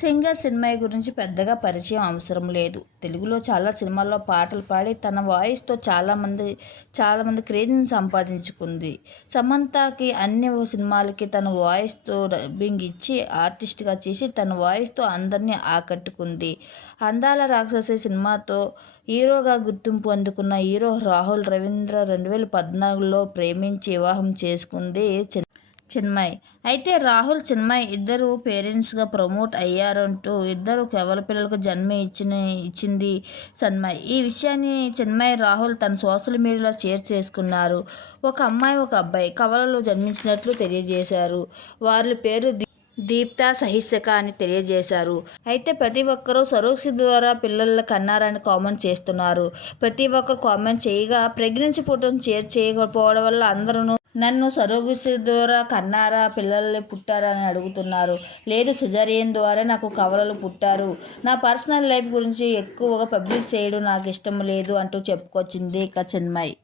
Singer cinema గురించి పెద్దగా పరిచయం అవసరం లేదు. తెలుగులో చాలా సినిమాల్లో పాటలు పాడి తన వాయిస్తో చాలామంది చాలామంది క్రేజ్ని సంపాదించుకుంది. సమంతకి అన్ని సినిమాలకి తన వాయిస్తో డబ్బింగ్ ఇచ్చి ఆర్టిస్ట్గా చేసి తన వాయిస్తో అందరినీ ఆకట్టుకుంది. అందాల రాక్షసి సినిమాతో హీరోగా గుర్తింపు అందుకున్న హీరో రాహుల్ రవీంద్ర రెండు వేల పద్నాలుగులో ప్రేమించి వివాహం చేసుకుంది. చిన్మయ్. అయితే రాహుల్ చిన్మయ్ ఇద్దరు పేరెంట్స్గా ప్రమోట్ అయ్యారంటూ ఇద్దరు కవల పిల్లలకు జన్మ ఇచ్చిన ఇచ్చింది సన్మయ్. ఈ విషయాన్ని చిన్మయ్ రాహుల్ తన సోషల్ మీడియాలో షేర్ చేసుకున్నారు. ఒక అమ్మాయి ఒక అబ్బాయి కవలలో జన్మించినట్లు తెలియజేశారు. వారి పేరు దీప్త సహిష్యక అని తెలియజేశారు. అయితే ప్రతి ఒక్కరూ సరోక్షి ద్వారా పిల్లల కన్నారని కామెంట్ చేస్తున్నారు. ప్రతి ఒక్కరు కామెంట్ చేయగా ప్రెగ్నెన్సీ ఫోటోను షేర్ చేయకపోవడం వల్ల అందరూ నన్ను సరోగసి ద్వారా కన్నారా పిల్లలు పుట్టారా అని అడుగుతున్నారు. లేదు సిజరియన్ ద్వారా నాకు కవలలు పుట్టారు. నా పర్సనల్ లైఫ్ గురించి ఎక్కువగా పబ్లిక్ చేయడం నాకు ఇష్టం లేదు అంటూ చెప్పుకొచ్చింది ఇక చిన్మయ్.